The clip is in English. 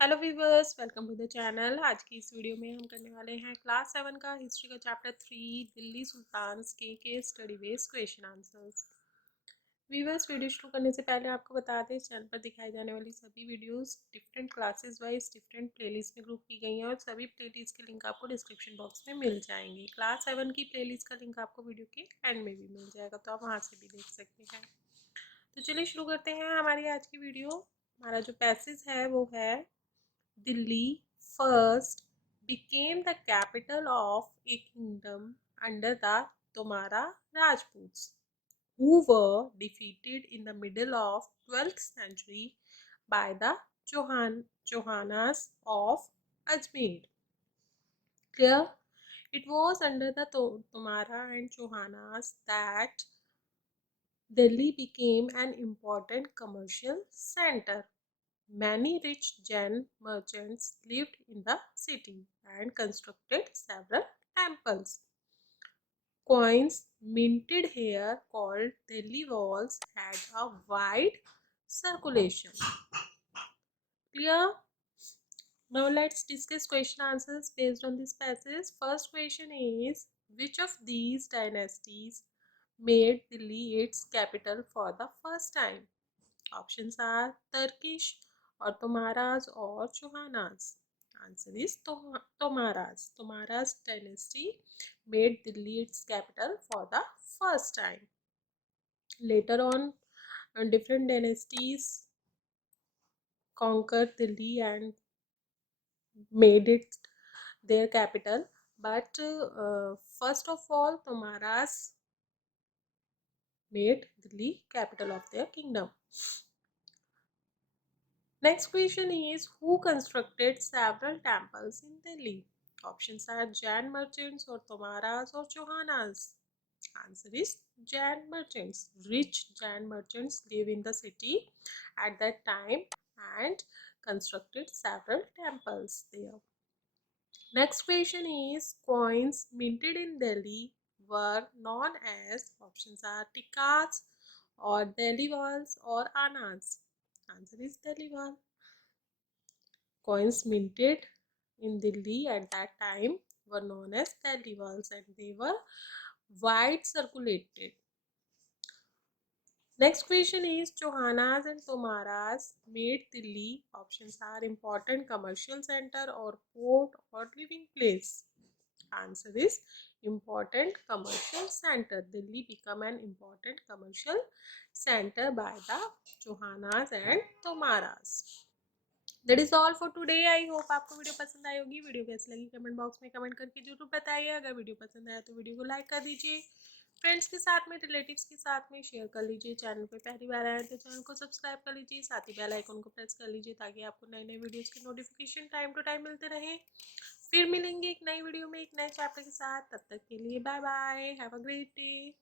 Hello viewers, welcome to the channel. आज की इस वीडियो में हम करने वाले हैं क्लास 7 का हिस्ट्री का चैप्टर 3 दिल्ली सुल्तान्स के study based question answers. Viewers, video शुरू करने से पहले आपको बता दें, इस चैनल पर दिखाई जाने वाली सभी videos different classes wise different playlist में ग्रुप की गई हैं और सभी प्लेलिस्ट के लिंक आपको डिस्क्रिप्शन बॉक्स में मिल जाएंगे। क्लास 7 की प्लेलिस्ट का लिंक आपको वीडियो के एंड में भी मिल जाएगा, तो आप वहाँ से भी देख सकते हैं। तो चलिए शुरू करते हैं हमारी आज की वीडियो। हमारा जो पैसेज है वो है Delhi first became the capital of a kingdom under the Tomara Rajputs, who were defeated in the middle of 12th century by the Chohanas of Ajmer. Clear? It was under the Tomara and Chohanas that Delhi became an important commercial center. Many rich Jain merchants lived in the city and constructed several temples. Coins minted here, called Delhi walls, had a wide circulation. Clear? Now let's discuss question answers based on this passage. First question is, which of these dynasties made Delhi its capital for the first time? Options are Turkish, Ottomaras or Chohanas. Answer is Tomaras. Tomaras dynasty made Delhi its capital for the first time. Later on, different dynasties conquered Delhi and made it their capital. But first of all, Tomaras made Delhi capital of their kingdom. Next question is, who constructed several temples in Delhi? Options are Jain merchants or Tomaras or Chohanas. Answer is Jain merchants. Rich Jain merchants live in the city at that time and constructed several temples there. Next question is, coins minted in Delhi were known as, options are tikkats or Delhi walls or annas. Answer is Delhi wall. Coins minted in Delhi at that time were known as Delhi walls and they were wide circulated. Next question is, Chohanas and Tomaras made Delhi, options are important commercial center or port or living place. Answer is important commercial center. Delhi became an important commercial center by the Chohanas and Tomaras. That is all for today. I hope आपको video पसंद आई होगी। Video कैसी लगी comment box में comment करके जरूर बताइए। अगर वीडियो पसंद आया तो वीडियो को लाइक कर दीजिए, फ्रेंड्स के साथ में रिलेटिव्स के साथ में शेयर कर लीजिए। चैनल पे पहली बार आए तो चैनल को सब्सक्राइब कर लीजिए, साथ ही बेल आइकन को प्रेस कर लीजिए ताकि आपको नए नए वीडियोज़ की नोटिफिकेशन टाइम टू टाइम मिलते रहे। फिर मिलेंगे एक नई वीडियो में एक नए चैप्टर के साथ। तब तक के लिए bye bye, have a great day.